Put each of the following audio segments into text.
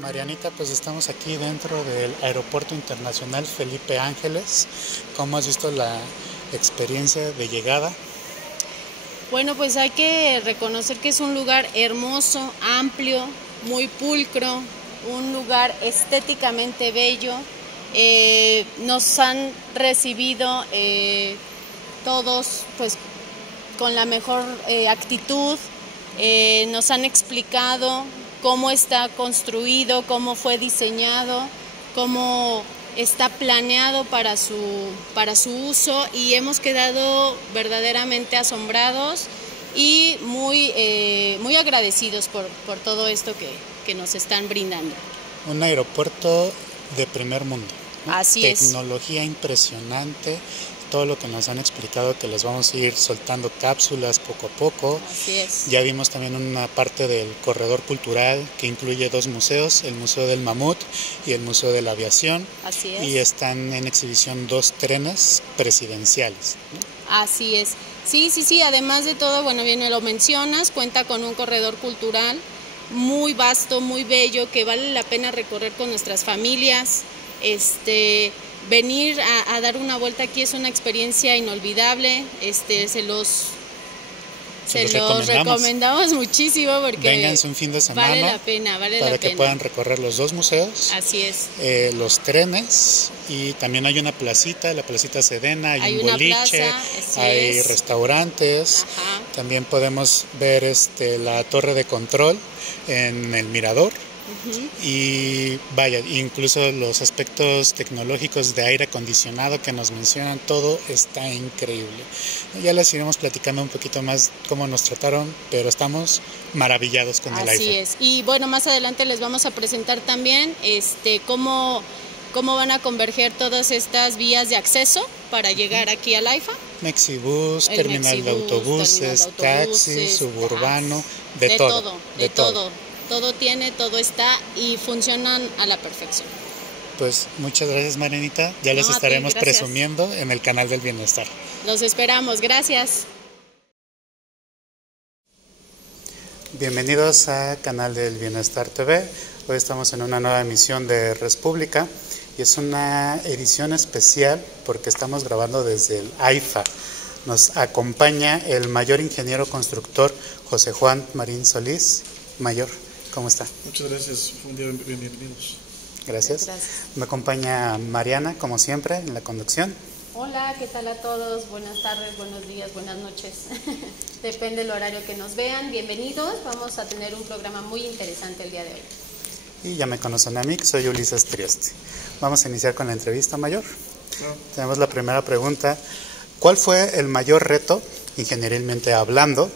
Marianita, pues estamos aquí dentro del Aeropuerto Internacional Felipe Ángeles. ¿Cómo has visto la experiencia de llegada? Bueno, pues hay que reconocer que es un lugar hermoso, amplio, muy pulcro, un lugar estéticamente bello. Nos han recibido todos pues con la mejor actitud, nos han explicado cómo está construido, cómo fue diseñado, cómo está planeado para su uso, y hemos quedado verdaderamente asombrados y muy agradecidos por todo esto que nos están brindando. Un aeropuerto de primer mundo, ¿no? Así es. Tecnología impresionante, todo lo que nos han explicado, que les vamos a ir soltando cápsulas poco a poco. Así es. Ya vimos también una parte del corredor cultural que incluye dos museos, el Museo del Mamut y el Museo de la Aviación. Así es. Y están en exhibición dos trenes presidenciales, ¿no? Así es. Sí, además de todo, bueno, bien lo mencionas, cuenta con un corredor cultural muy vasto, muy bello, que vale la pena recorrer con nuestras familias. Venir a dar una vuelta aquí es una experiencia inolvidable. Se los recomendamos muchísimo porque vénganse un fin de semana, vale la pena para que puedan recorrer los dos museos. Así es. Los trenes, y también hay una placita, la placita Sedena, hay un boliche, hay restaurantes. Ajá. También podemos ver la torre de control en el mirador. Y vaya, incluso los aspectos tecnológicos de aire acondicionado que nos mencionan, todo está increíble. Ya les iremos platicando un poquito más cómo nos trataron, pero estamos maravillados con el AIFA. Así es. Y bueno, más adelante les vamos a presentar también cómo van a converger todas estas vías de acceso para llegar aquí al AIFA. Mexibus, terminal de autobuses, taxi, suburbano, de todo. Todo está y funcionan a la perfección. Pues muchas gracias, Marianita. Ya les estaremos presumiendo en el canal del bienestar. Los esperamos, gracias. Bienvenidos a Canal del Bienestar TV. Hoy estamos en una nueva emisión de República y es una edición especial porque estamos grabando desde el AIFA. Nos acompaña el mayor ingeniero constructor José Juan Marín Solís. Mayor, ¿cómo está? Muchas gracias, un día bienvenidos. Gracias. Me acompaña Mariana, como siempre, en la conducción. Hola, ¿qué tal a todos? Buenas tardes, buenos días, buenas noches. Depende del horario que nos vean. Bienvenidos, vamos a tener un programa muy interesante el día de hoy. Y ya me conocen a mí, que soy Ulises Trieste. Vamos a iniciar con la entrevista, Mayor. Tenemos la primera pregunta. ¿Cuál fue el mayor reto, ingenierilmente hablando,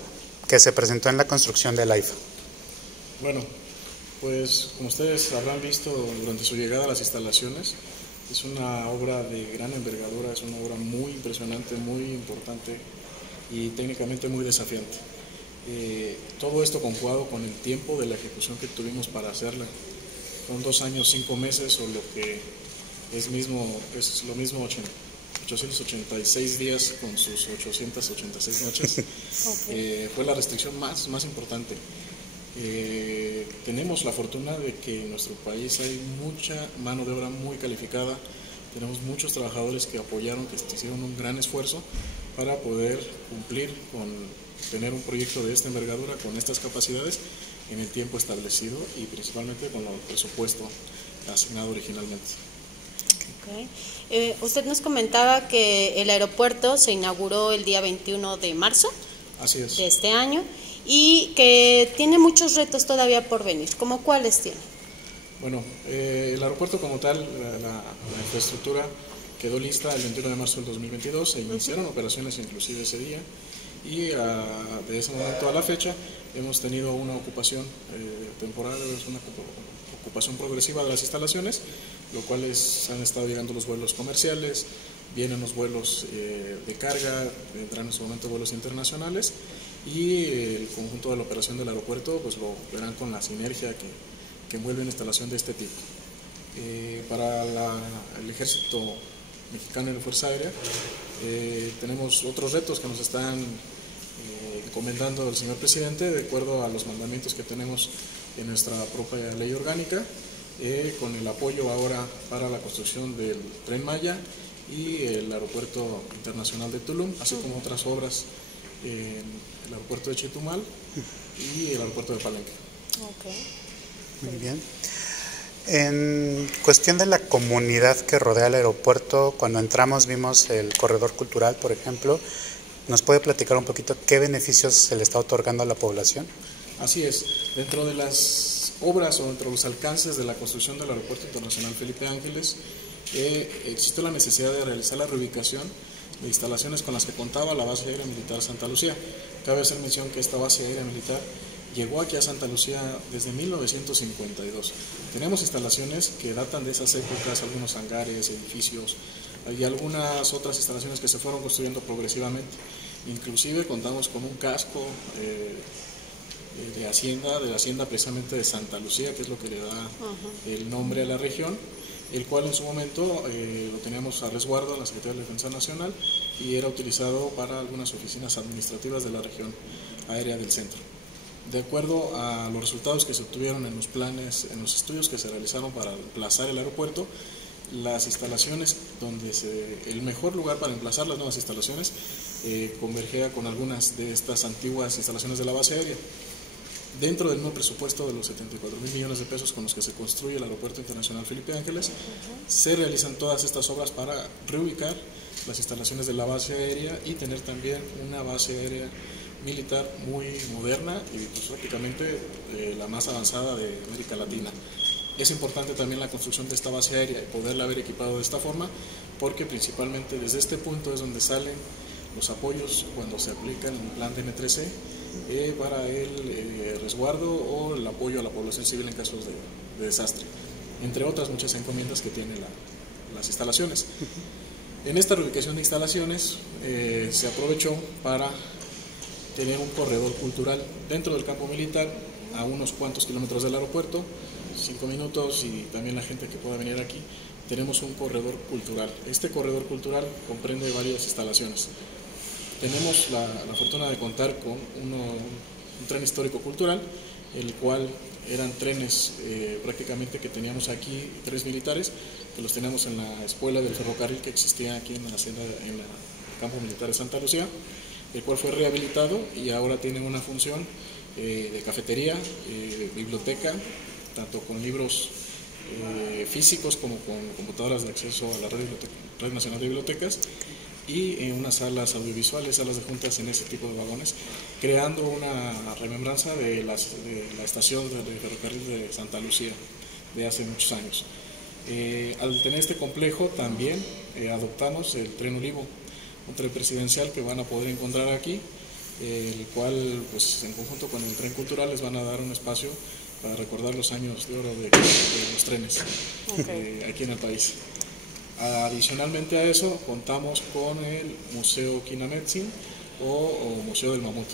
que se presentó en la construcción del AIFA? Bueno, pues como ustedes habrán visto durante su llegada a las instalaciones, es una obra de gran envergadura, es una obra muy impresionante, muy importante y técnicamente muy desafiante. Todo esto conjugado con el tiempo de la ejecución que tuvimos para hacerla. Son 2 años, 5 meses, o lo que es lo mismo 886 días con sus 886 noches. Okay. Fue la restricción más importante. Tenemos la fortuna de que en nuestro país hay mucha mano de obra muy calificada, tenemos muchos trabajadores que apoyaron, que hicieron un gran esfuerzo para poder cumplir con tener un proyecto de esta envergadura, con estas capacidades, en el tiempo establecido y principalmente con el presupuesto asignado originalmente. Okay. Usted nos comentaba que el aeropuerto se inauguró el día 21 de marzo. Así es. De este año, y que tiene muchos retos todavía por venir. ¿Cómo cuáles tiene? Bueno, el aeropuerto como tal, la infraestructura quedó lista el 21 de marzo del 2022, se iniciaron operaciones inclusive ese día, y de ese momento a la fecha hemos tenido una ocupación temporal, una ocupación progresiva de las instalaciones, lo cual han estado llegando los vuelos comerciales, vienen los vuelos de carga, vendrán en su momento vuelos internacionales, y el conjunto de la operación del aeropuerto pues lo verán con la sinergia que envuelve una instalación de este tipo. Para el Ejército Mexicano y la Fuerza Aérea Tenemos otros retos que nos están encomendando el señor presidente de acuerdo a los mandamientos que tenemos en nuestra propia ley orgánica, con el apoyo ahora para la construcción del Tren Maya y el Aeropuerto Internacional de Tulum, así como otras obras en el Aeropuerto de Chetumal y el Aeropuerto de Palenque. Okay. Muy bien. En cuestión de la comunidad que rodea el aeropuerto, cuando entramos vimos el corredor cultural, por ejemplo. ¿Nos puede platicar un poquito qué beneficios se le está otorgando a la población? Así es. Dentro de las obras o dentro de los alcances de la construcción del Aeropuerto Internacional Felipe Ángeles, existe la necesidad de realizar la reubicación de instalaciones con las que contaba la Base Aérea Militar Santa Lucía. Cabe hacer mención que esta Base Aérea Militar llegó aquí a Santa Lucía desde 1952. Tenemos instalaciones que datan de esas épocas, algunos hangares, edificios y algunas otras instalaciones que se fueron construyendo progresivamente. Inclusive contamos con un casco de la hacienda precisamente de Santa Lucía, que es lo que le da el nombre a la región, el cual en su momento lo teníamos a resguardo en la Secretaría de Defensa Nacional y era utilizado para algunas oficinas administrativas de la región aérea del centro. De acuerdo a los resultados que se obtuvieron en los planes, en los estudios que se realizaron para emplazar el aeropuerto, las instalaciones el mejor lugar para emplazar las nuevas instalaciones convergía con algunas de estas antiguas instalaciones de la base aérea. Dentro del nuevo presupuesto de los 74,000 millones de pesos con los que se construye el Aeropuerto Internacional Felipe Ángeles, se realizan todas estas obras para reubicar las instalaciones de la base aérea y tener también una base aérea militar muy moderna y pues, prácticamente la más avanzada de América Latina. Es importante también la construcción de esta base aérea y poderla haber equipado de esta forma, porque principalmente desde este punto es donde salen los apoyos cuando se aplica el plan de M3C para el resguardo o el apoyo a la población civil en casos de desastre, entre otras muchas encomiendas que tienen las instalaciones. En esta reubicación de instalaciones se aprovechó para tener un corredor cultural dentro del campo militar a unos cuantos kilómetros del aeropuerto, 5 minutos, y también la gente que pueda venir aquí. Tenemos un corredor cultural. Este corredor cultural comprende varias instalaciones. Tenemos la fortuna de contar con un tren histórico cultural, el cual eran trenes prácticamente que teníamos aquí, trenes militares, que los teníamos en la escuela del ferrocarril que existía aquí en el campo militar de Santa Lucía, el cual fue rehabilitado y ahora tiene una función de cafetería, biblioteca, tanto con libros físicos como con computadoras de acceso a la Red Nacional de Bibliotecas, y unas salas audiovisuales, salas de juntas en ese tipo de vagones, creando una remembranza de la estación de ferrocarril de Santa Lucía de hace muchos años. Al tener este complejo también adoptamos el Tren Olivo, un tren presidencial que van a poder encontrar aquí, el cual pues, en conjunto con el tren cultural les van a dar un espacio para recordar los años de oro de los trenes aquí en el país. Adicionalmente a eso, contamos con el Museo Kinametsin o Museo del Mamut.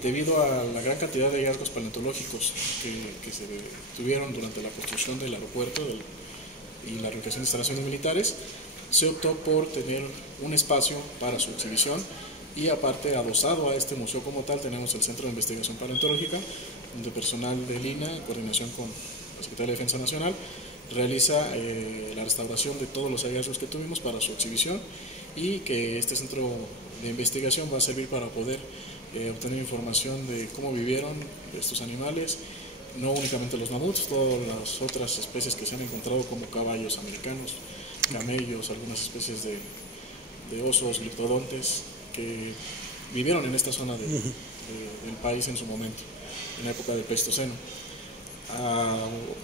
Debido a la gran cantidad de hallazgos paleontológicos que se tuvieron durante la construcción del aeropuerto y la reubicación de instalaciones militares, se optó por tener un espacio para su exhibición, y aparte, adosado a este museo como tal, tenemos el Centro de Investigación Paleontológica, donde personal de Lina, en coordinación con la Secretaría de Defensa Nacional, realiza la restauración de todos los hallazgos que tuvimos para su exhibición, y que este centro de investigación va a servir para poder obtener información de cómo vivieron estos animales, no únicamente los mamuts, todas las otras especies que se han encontrado como caballos americanos, camellos, algunas especies de osos, leptodontes, que vivieron en esta zona del país en su momento, en la época del Pleistoceno.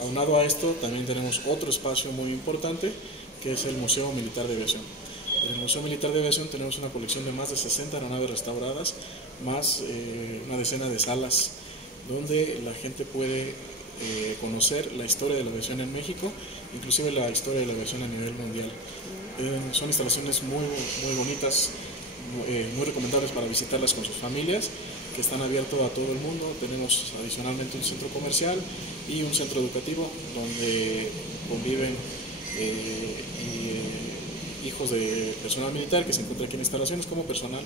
Aunado a esto, también tenemos otro espacio muy importante, que es el Museo Militar de Aviación. En el Museo Militar de Aviación tenemos una colección de más de 60 aeronaves restauradas, más una decena de salas, donde la gente puede conocer la historia de la aviación en México, inclusive la historia de la aviación a nivel mundial. Son instalaciones muy bonitas, muy recomendables para visitarlas con sus familias, que están abiertos a todo el mundo. Tenemos adicionalmente un centro comercial y un centro educativo donde conviven y hijos de personal militar que se encuentra aquí en instalaciones, como personal,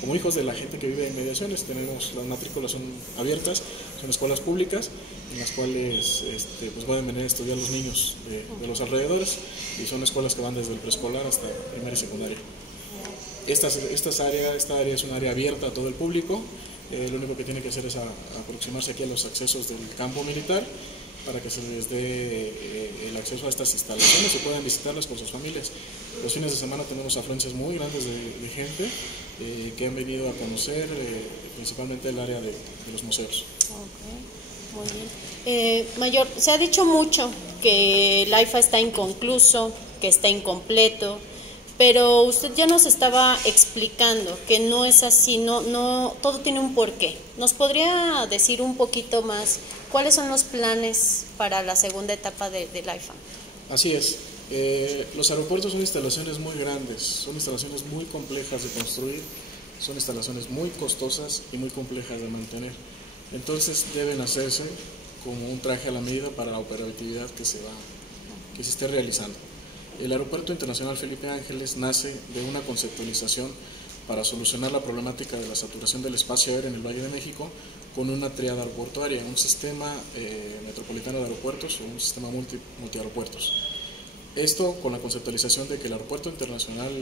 como hijos de la gente que vive en inmediaciones. Tenemos las matrículas son abiertas, son escuelas públicas en las cuales pues pueden venir a estudiar los niños de los alrededores, y son escuelas que van desde el preescolar hasta primaria y secundaria. Esta área es un área abierta a todo el público. Lo único que tiene que hacer es aproximarse aquí a los accesos del campo militar para que se les dé el acceso a estas instalaciones y puedan visitarlas con sus familias. Los fines de semana tenemos afluencias muy grandes de gente que han venido a conocer principalmente el área de los museos. Okay, muy bien. Mayor, se ha dicho mucho que el AIFA está inconcluso, que está incompleto, pero usted ya nos estaba explicando que no es así, no todo tiene un porqué. ¿Nos podría decir un poquito más cuáles son los planes para la segunda etapa del AIFA? Así es. Los aeropuertos son instalaciones muy grandes, son instalaciones muy complejas de construir, son instalaciones muy costosas y muy complejas de mantener. Entonces deben hacerse como un traje a la medida para la operatividad que se esté realizando. El Aeropuerto Internacional Felipe Ángeles nace de una conceptualización para solucionar la problemática de la saturación del espacio aéreo en el Valle de México con una tríada aeroportuaria, un sistema metropolitano de aeropuertos o un sistema multiaeropuertos. Esto con la conceptualización de que el Aeropuerto Internacional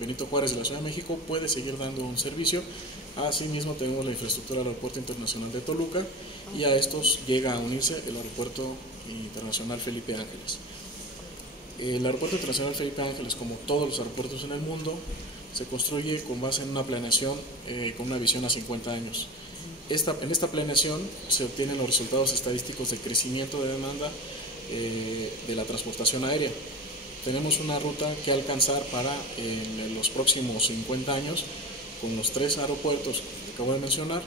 Benito Juárez de la Ciudad de México puede seguir dando un servicio. Asimismo tenemos la infraestructura del Aeropuerto Internacional de Toluca, y a estos llega a unirse el Aeropuerto Internacional Felipe Ángeles. El Aeropuerto Internacional Felipe Ángeles, como todos los aeropuertos en el mundo, se construye con base en una planeación con una visión a 50 años. En esta planeación se obtienen los resultados estadísticos de crecimiento de demanda de la transportación aérea. Tenemos una ruta que alcanzar para en los próximos 50 años, con los 3 aeropuertos que acabo de mencionar,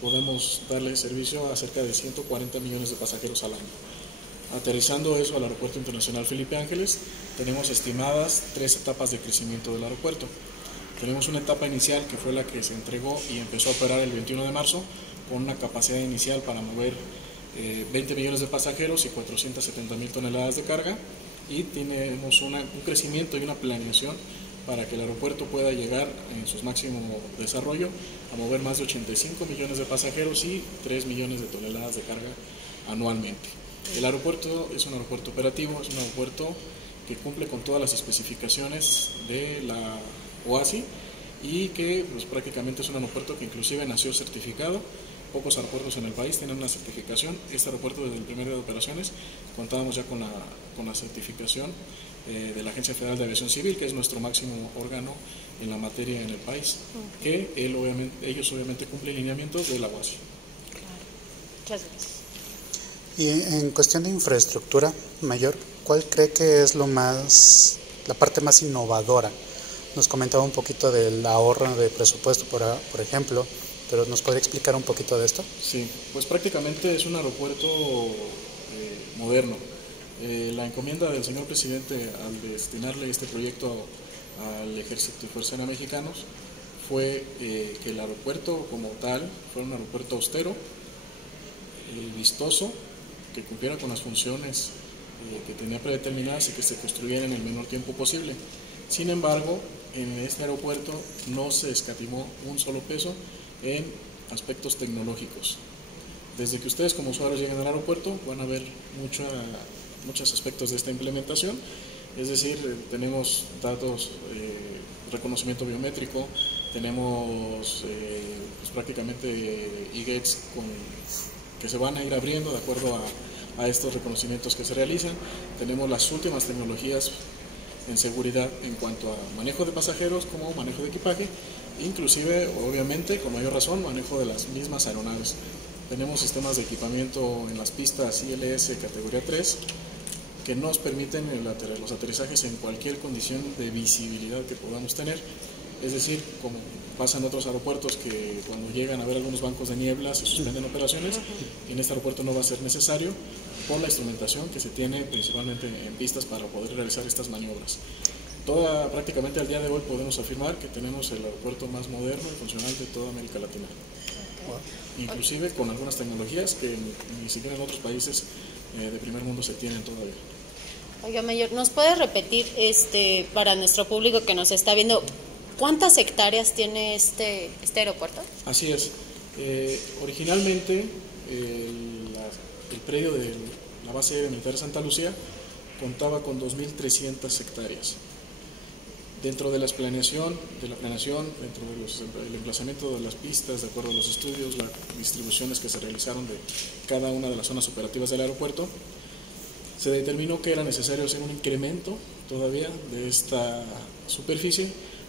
podemos darle servicio a cerca de 140 millones de pasajeros al año. Aterrizando eso al Aeropuerto Internacional Felipe Ángeles, tenemos estimadas 3 etapas de crecimiento del aeropuerto. Tenemos una etapa inicial que fue la que se entregó y empezó a operar el 21 de marzo con una capacidad inicial para mover 20 millones de pasajeros y 470,000 toneladas de carga, y tenemos un crecimiento y una planeación para que el aeropuerto pueda llegar en su máximo desarrollo a mover más de 85 millones de pasajeros y 3 millones de toneladas de carga anualmente. El aeropuerto es un aeropuerto operativo, es un aeropuerto que cumple con todas las especificaciones de la OASI y que pues, prácticamente es un aeropuerto que inclusive nació certificado. Pocos aeropuertos en el país tienen una certificación. Este aeropuerto, desde el primer día de operaciones, contábamos ya con la certificación de la Agencia Federal de Aviación Civil, que es nuestro máximo órgano en la materia en el país, que ellos obviamente cumplen lineamientos de la OASI. Claro. Muchas gracias. Y en cuestión de infraestructura, Mayor, ¿cuál cree que es la parte más innovadora? Nos comentaba un poquito del ahorro de presupuesto, por ejemplo, pero ¿nos podría explicar un poquito de esto? Sí, pues prácticamente es un aeropuerto moderno. La encomienda del señor presidente al destinarle este proyecto al Ejército y Fuerza Aérea Mexicanos fue que el aeropuerto como tal fuera un aeropuerto austero, vistoso, que cumpliera con las funciones que tenía predeterminadas y que se construyera en el menor tiempo posible. Sin embargo, en este aeropuerto no se escatimó un solo peso en aspectos tecnológicos. Desde que ustedes como usuarios lleguen al aeropuerto van a ver muchos aspectos de esta implementación, es decir, tenemos datos, reconocimiento biométrico, tenemos pues prácticamente e-gates que se van a ir abriendo de acuerdo a estos reconocimientos que se realizan. Tenemos las últimas tecnologías en seguridad en cuanto a manejo de pasajeros como manejo de equipaje, inclusive, obviamente, con mayor razón, manejo de las mismas aeronaves. Tenemos sistemas de equipamiento en las pistas ILS categoría 3 que nos permiten los aterrizajes en cualquier condición de visibilidad que podamos tener. Es decir, como pasa en otros aeropuertos que cuando llegan a ver algunos bancos de niebla se suspenden operaciones, en este aeropuerto no va a ser necesario por la instrumentación que se tiene principalmente en pistas para poder realizar estas maniobras. Prácticamente al día de hoy podemos afirmar que tenemos el aeropuerto más moderno y funcional de toda América Latina. Inclusive con algunas tecnologías que ni siquiera en otros países de primer mundo se tienen todavía. Oiga, Mayor, ¿nos puede repetir para nuestro público que nos está viendo, cuántas hectáreas tiene este aeropuerto? Así es. Originalmente el predio de la base aérea militar de Santa Lucía contaba con 2.300 hectáreas. Dentro de la planeación, dentro del emplazamiento de las pistas, de acuerdo a los estudios, las distribuciones que se realizaron de cada una de las zonas operativas del aeropuerto, se determinó que era necesario hacer un incremento todavía de esta superficie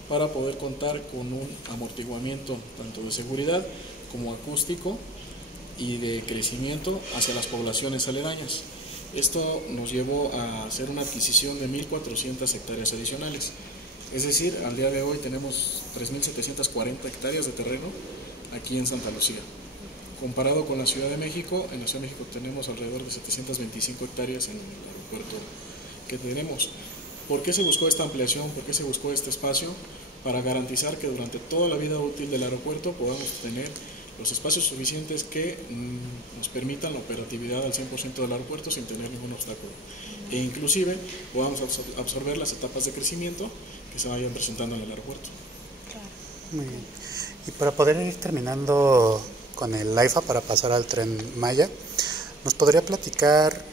para poder contar con un amortiguamiento tanto de seguridad como acústico y de crecimiento hacia las poblaciones aledañas. Esto nos llevó a hacer una adquisición de 1.400 hectáreas adicionales. Es decir, al día de hoy tenemos 3.740 hectáreas de terreno aquí en Santa Lucía. Comparado con la Ciudad de México, en la Ciudad de México tenemos alrededor de 725 hectáreas en el aeropuerto que tenemos. ¿Por qué se buscó esta ampliación? ¿Por qué se buscó este espacio? Para garantizar que durante toda la vida útil del aeropuerto podamos tener los espacios suficientes que nos permitan la operatividad al 100% del aeropuerto sin tener ningún obstáculo. E inclusive podamos absorber las etapas de crecimiento que se vayan presentando en el aeropuerto. Muy bien. Y para poder ir terminando con el AIFA para pasar al Tren Maya, ¿nos podría platicar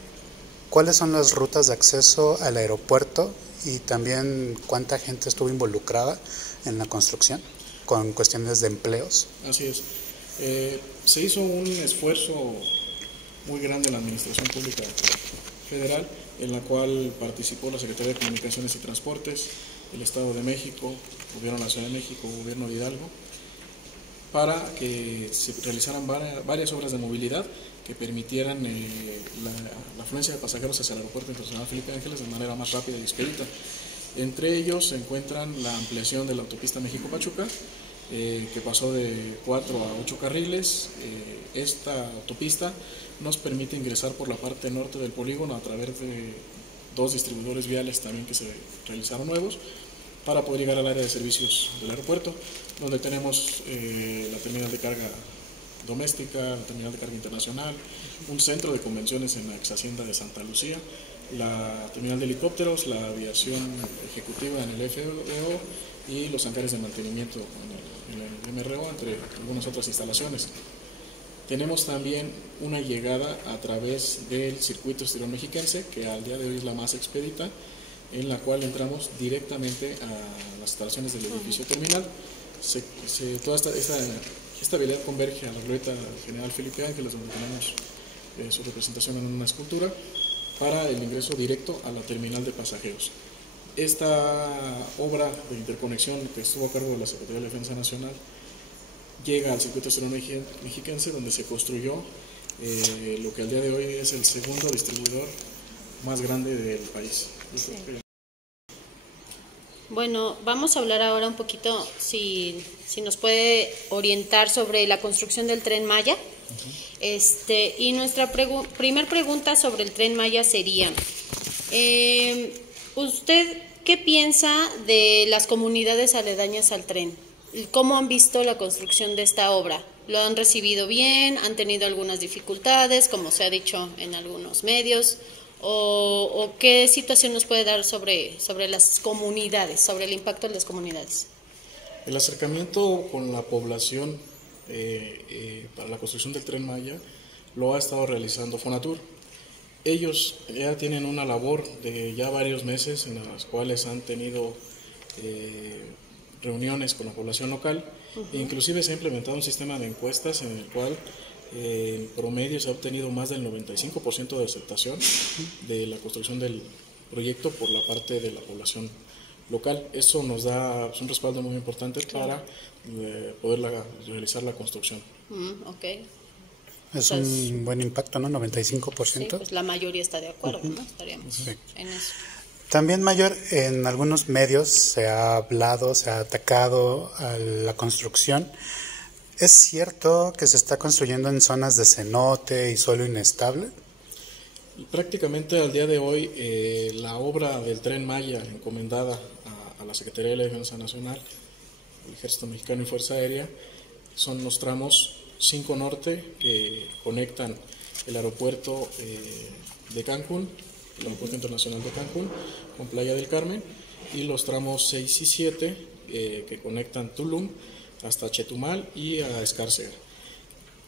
cuáles son las rutas de acceso al aeropuerto y también cuánta gente estuvo involucrada en la construcción con cuestiones de empleos? Así es. Se hizo un esfuerzo muy grande en la Administración Pública Federal, en la cual participó la Secretaría de Comunicaciones y Transportes, el Estado de México, Gobierno de la Ciudad de México, Gobierno de Hidalgo, para que se realizaran varias obras de movilidad que permitieran la afluencia de pasajeros hacia el Aeropuerto Internacional Felipe Ángeles de manera más rápida y expedita. Entre ellos se encuentran la ampliación de la autopista México-Pachuca, que pasó de 4 a 8 carriles. Esta autopista nos permite ingresar por la parte norte del polígono a través de 2 distribuidores viales también que se realizaron nuevos para poder llegar al área de servicios del aeropuerto, donde tenemos la terminal de carga doméstica, la terminal de carga internacional, un centro de convenciones en la ex hacienda de Santa Lucía, la terminal de helicópteros, la aviación ejecutiva en el FBO y los hangares de mantenimiento en el MRO, entre algunas otras instalaciones. Tenemos también una llegada a través del circuito exterior mexiquense, que al día de hoy es la más expedita, en la cual entramos directamente a las instalaciones del edificio terminal. Toda esta vialidad converge a la glorieta General Felipe Ángeles, donde tenemos su representación en una escultura, para el ingreso directo a la terminal de pasajeros. Esta obra de interconexión que estuvo a cargo de la Secretaría de Defensa Nacional llega al circuito exterior mexiquense, donde se construyó lo que al día de hoy es el segundo distribuidor más grande del país. Sí. Bueno, vamos a hablar ahora un poquito, si nos puede orientar sobre la construcción del Tren Maya. Y nuestra primer pregunta sobre el Tren Maya sería, ¿usted qué piensa de las comunidades aledañas al tren? ¿Cómo han visto la construcción de esta obra? ¿Lo han recibido bien? ¿Han tenido algunas dificultades, como se ha dicho en algunos medios? ¿O qué situación nos puede dar sobre las comunidades, sobre el impacto de las comunidades? El acercamiento con la población para la construcción del Tren Maya lo ha estado realizando Fonatur. Ellos ya tienen una labor de ya varios meses en las cuales han tenido reuniones con la población local. E inclusive se ha implementado un sistema de encuestas en el cual en promedio se ha obtenido más del 95% de aceptación de la construcción del proyecto por la parte de la población local. Eso nos da un respaldo muy importante para poder realizar la construcción. Okay. Es un buen impacto, ¿no? 95%. Sí, pues la mayoría está de acuerdo, ¿no? Estaríamos en eso. También, Mayor, en algunos medios se ha hablado, se ha atacado a la construcción. ¿Es cierto que se está construyendo en zonas de cenote y suelo inestable? Prácticamente al día de hoy la obra del Tren Maya encomendada a la Secretaría de la Defensa Nacional, el Ejército Mexicano y Fuerza Aérea, son los tramos 5 Norte que conectan el aeropuerto de Cancún el Aeropuerto Internacional de Cancún con Playa del Carmen, y los tramos 6 y 7 que conectan Tulum hasta Chetumal y a Escárcega.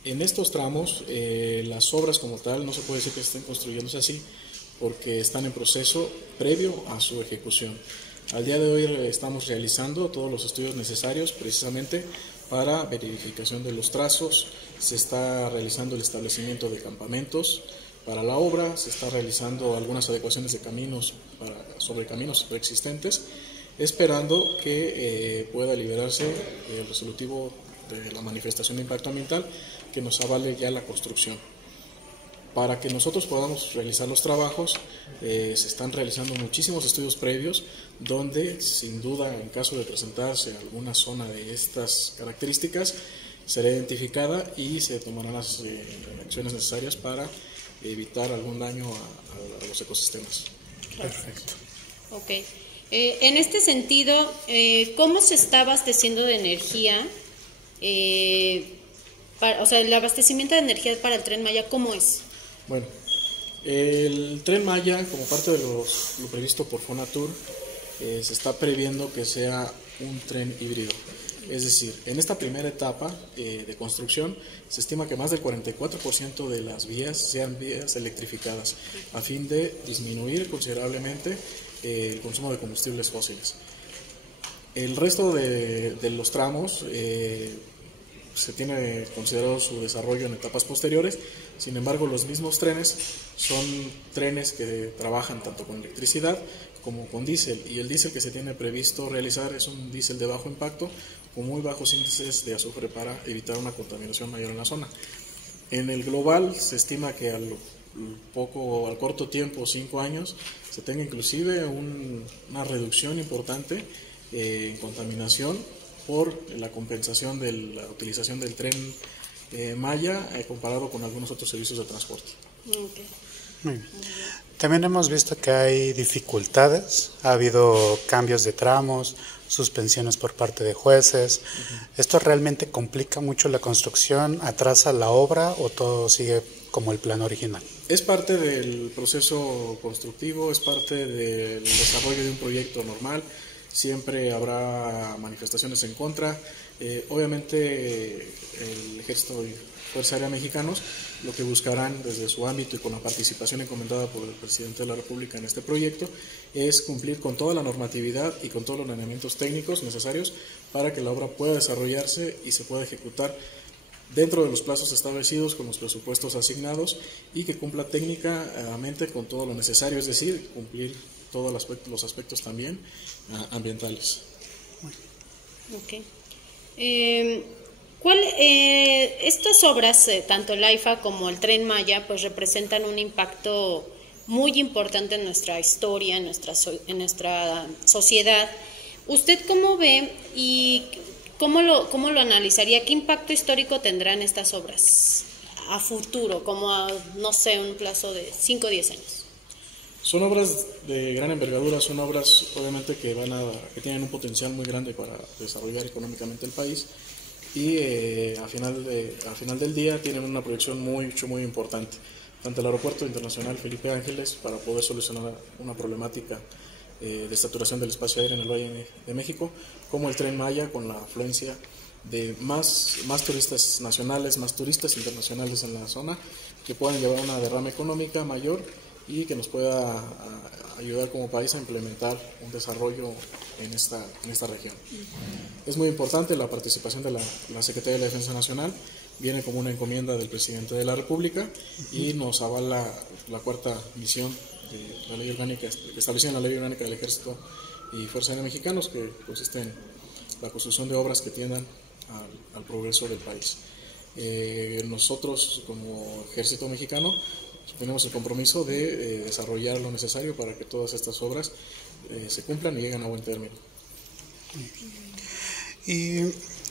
En estos tramos, las obras como tal no se puede decir que estén construyéndose así, porque están en proceso previo a su ejecución. Al día de hoy estamos realizando todos los estudios necesarios precisamente para verificación de los trazos, se está realizando el establecimiento de campamentos para la obra, se está realizando algunas adecuaciones de caminos sobre caminos preexistentes, esperando que pueda liberarse el resolutivo de la manifestación de impacto ambiental que nos avale ya la construcción. Para que nosotros podamos realizar los trabajos, se están realizando muchísimos estudios previos, donde sin duda, en caso de presentarse alguna zona de estas características, será identificada y se tomarán las acciones necesarias para evitar algún daño a los ecosistemas. Perfecto. Ok. En este sentido, ¿cómo se está abasteciendo de energía? O sea, el abastecimiento de energía para el Tren Maya, ¿cómo es? Bueno, el Tren Maya, como parte de lo previsto por Fonatur, se está previendo que sea un tren híbrido. Es decir, en esta primera etapa de construcción se estima que más del 44% de las vías sean vías electrificadas, a fin de disminuir considerablemente el consumo de combustibles fósiles. El resto de los tramos se tiene considerado su desarrollo en etapas posteriores. Sin embargo, los mismos trenes son trenes que trabajan tanto con electricidad como con diésel, y el diésel que se tiene previsto realizar es un diésel de bajo impacto con muy bajos índices de azufre para evitar una contaminación mayor en la zona. En el global se estima que al corto tiempo, 5 años, se tenga inclusive una reducción importante en contaminación por la compensación de la utilización del tren Maya comparado con algunos otros servicios de transporte. Okay. Muy bien. También hemos visto que hay dificultades, ha habido cambios de tramos, suspensiones por parte de jueces. ¿Esto realmente complica mucho la construcción, atrasa la obra o todo sigue como el plan original? Es parte del proceso constructivo, es parte del desarrollo de un proyecto normal. Siempre habrá manifestaciones en contra. Obviamente el Ejército y Fuerza Aérea Mexicanos lo que buscarán desde su ámbito y con la participación encomendada por el Presidente de la República en este proyecto es cumplir con toda la normatividad y con todos los lineamientos técnicos necesarios para que la obra pueda desarrollarse y se pueda ejecutar dentro de los plazos establecidos, con los presupuestos asignados, y que cumpla técnicamente con todo lo necesario, es decir, cumplir todos los aspectos también ambientales. Ok. Estas obras, tanto el AIFA como el Tren Maya, pues representan un impacto muy importante en nuestra historia, en nuestra sociedad. ¿Usted cómo ve y cómo lo analizaría? ¿Qué impacto histórico tendrán estas obras a futuro, como a, no sé, un plazo de 5 o 10 años? Son obras de gran envergadura, son obras obviamente que tienen un potencial muy grande para desarrollar económicamente el país, y al final del día tienen una proyección muy importante, tanto el Aeropuerto Internacional Felipe Ángeles para poder solucionar una problemática de saturación del espacio aéreo en el Valle de México, como el Tren Maya, con la afluencia de más turistas nacionales, más turistas internacionales en la zona, que puedan llevar una derrama económica mayor y que nos pueda ayudar como país a implementar un desarrollo en esta región. Es muy importante la participación de la Secretaría de la Defensa Nacional, viene como una encomienda del Presidente de la República y nos avala la cuarta misión de la ley orgánica, establecida en la Ley Orgánica del Ejército y Fuerza Aérea Mexicanos, que consiste en la construcción de obras que tiendan al progreso del país. Nosotros como Ejército Mexicano tenemos el compromiso de desarrollar lo necesario para que todas estas obras se cumplan y lleguen a buen término. ¿Y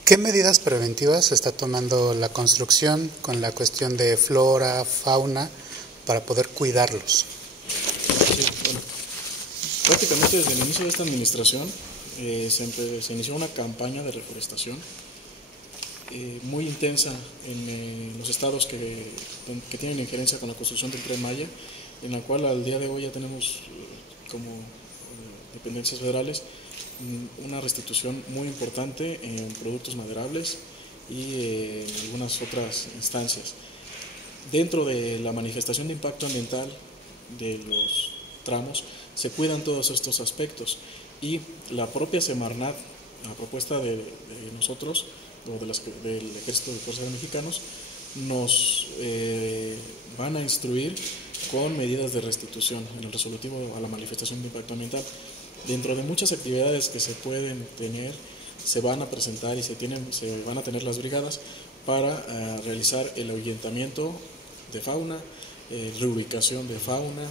qué medidas preventivas está tomando la construcción con la cuestión de flora, fauna, para poder cuidarlos? Sí, bueno, prácticamente desde el inicio de esta administración se inició una campaña de reforestación muy intensa en los estados que tienen injerencia con la construcción del Tren Maya, en la cual al día de hoy ya tenemos como dependencias federales una restitución muy importante en productos maderables y en algunas otras instancias. Dentro de la manifestación de impacto ambiental de los tramos se cuidan todos estos aspectos, y la propia Semarnat, a propuesta de nosotros, o del Ejército de Fuerzas Aéreas Mexicanos, nos van a instruir con medidas de restitución en el resolutivo a la manifestación de impacto ambiental. Dentro de muchas actividades que se pueden tener, se van a presentar y se van a tener las brigadas para realizar el ahuyentamiento de fauna, reubicación de fauna,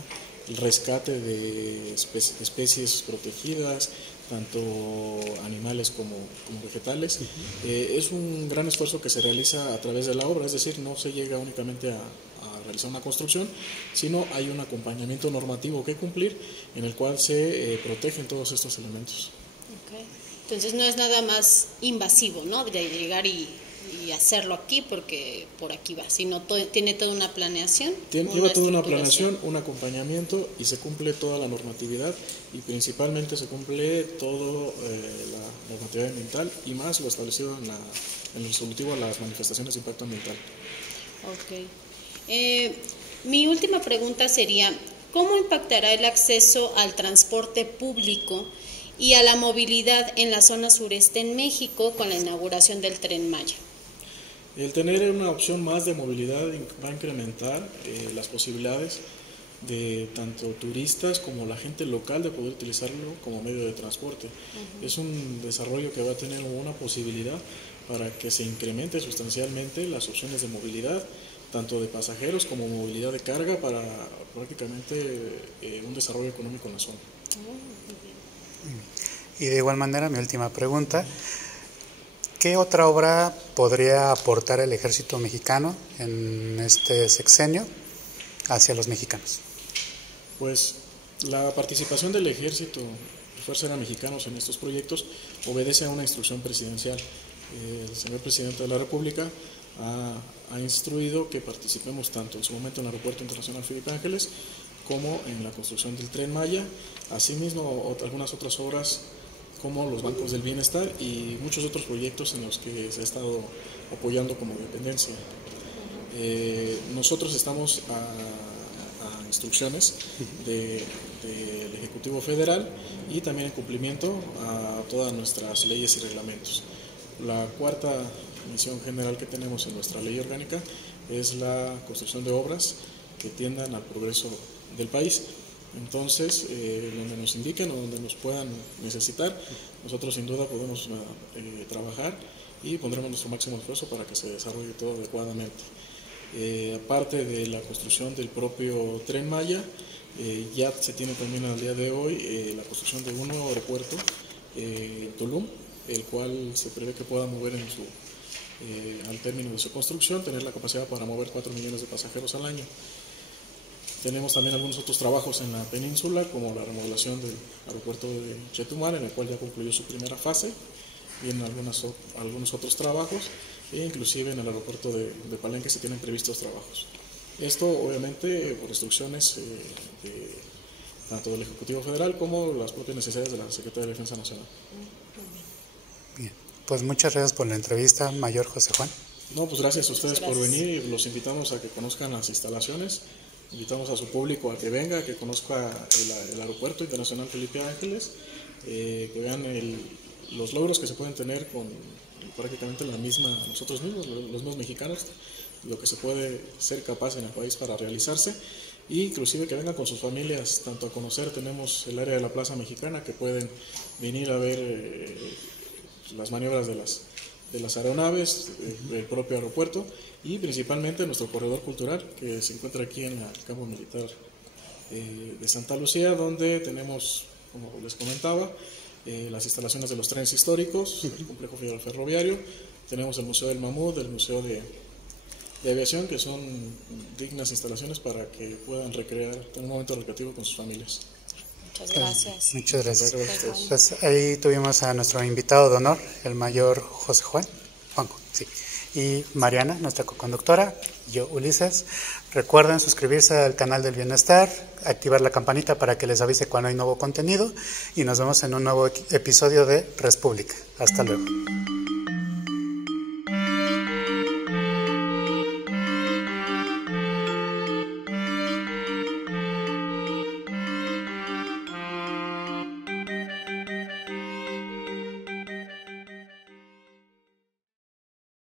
el rescate de especies protegidas, tanto animales como vegetales. Es un gran esfuerzo que se realiza a través de la obra, es decir, no se llega únicamente a realizar una construcción, sino hay un acompañamiento normativo que cumplir en el cual se protegen todos estos elementos. Okay. Entonces no es nada más invasivo, ¿no?, de llegar y hacerlo aquí porque por aquí va, sino tiene toda una planeación. Lleva toda una planeación, un acompañamiento, y se cumple toda la normatividad, y principalmente se cumple todo la normatividad ambiental y más lo establecido en el resolutivo a las manifestaciones de impacto ambiental. Ok. Mi última pregunta sería, ¿cómo impactará el acceso al transporte público y a la movilidad en la zona sureste en México con la inauguración del Tren Maya? El tener una opción más de movilidad va a incrementar las posibilidades de tanto turistas como la gente local de poder utilizarlo como medio de transporte. Es un desarrollo que va a tener una posibilidad para que se incremente sustancialmente las opciones de movilidad, tanto de pasajeros como movilidad de carga, para prácticamente un desarrollo económico en la zona. Y de igual manera, mi última pregunta, ¿qué otra obra podría aportar el Ejército Mexicano en este sexenio hacia los mexicanos? Pues la participación del Ejército de Fuerzas Aéreas Mexicanos en estos proyectos obedece a una instrucción presidencial. El señor Presidente de la República ha instruido que participemos tanto en su momento en el Aeropuerto Internacional Felipe Ángeles como en la construcción del Tren Maya, asimismo algunas otras obras como los bancos del bienestar y muchos otros proyectos en los que se ha estado apoyando como dependencia. Nosotros estamos a instrucciones del Ejecutivo Federal y también en cumplimiento a todas nuestras leyes y reglamentos. La cuarta misión general que tenemos en nuestra ley orgánica es la construcción de obras que tiendan al progreso del país. Entonces, donde nos indiquen o donde nos puedan necesitar, nosotros sin duda podemos trabajar y pondremos nuestro máximo esfuerzo para que se desarrolle todo adecuadamente. Aparte de la construcción del propio Tren Maya, ya se tiene también al día de hoy la construcción de un nuevo aeropuerto en Tulum, el cual se prevé que pueda mover al término de su construcción, tener la capacidad para mover 4 millones de pasajeros al año. Tenemos también algunos otros trabajos en la península, como la remodelación del aeropuerto de Chetumal, en el cual ya concluyó su primera fase, y en algunos otros trabajos, e inclusive en el aeropuerto de Palenque se tienen previstos trabajos. Esto obviamente por instrucciones tanto del Ejecutivo Federal como las propias necesidades de la Secretaría de Defensa Nacional. Bien, pues muchas gracias por la entrevista, Mayor José Juan. No, pues gracias a ustedes por venir, y los invitamos a que conozcan las instalaciones. Invitamos a su público a que venga, a que conozca el Aeropuerto Internacional Felipe Ángeles, que vean los logros que se pueden tener con prácticamente nosotros mismos, los mismos mexicanos, lo que se puede ser capaz en el país para realizarse, y inclusive que vengan con sus familias, tanto a conocer. Tenemos el área de la Plaza Mexicana, que pueden venir a ver las maniobras de las aeronaves, el propio aeropuerto, y principalmente nuestro corredor cultural que se encuentra aquí en el campo militar de Santa Lucía, donde tenemos, como les comentaba, las instalaciones de los trenes históricos, el complejo ferroviario, tenemos el Museo del Mamut, el Museo de Aviación, que son dignas instalaciones para que puedan tener un momento recreativo con sus familias. Muchas gracias. Muchas gracias. Pues ahí tuvimos a nuestro invitado de honor, el Mayor José Juan. Juanjo, sí. y Mariana, nuestra coconductora, yo, Ulises. Recuerden suscribirse al canal del Bienestar, activar la campanita para que les avise cuando hay nuevo contenido y nos vemos en un nuevo episodio de Respública. Hasta luego.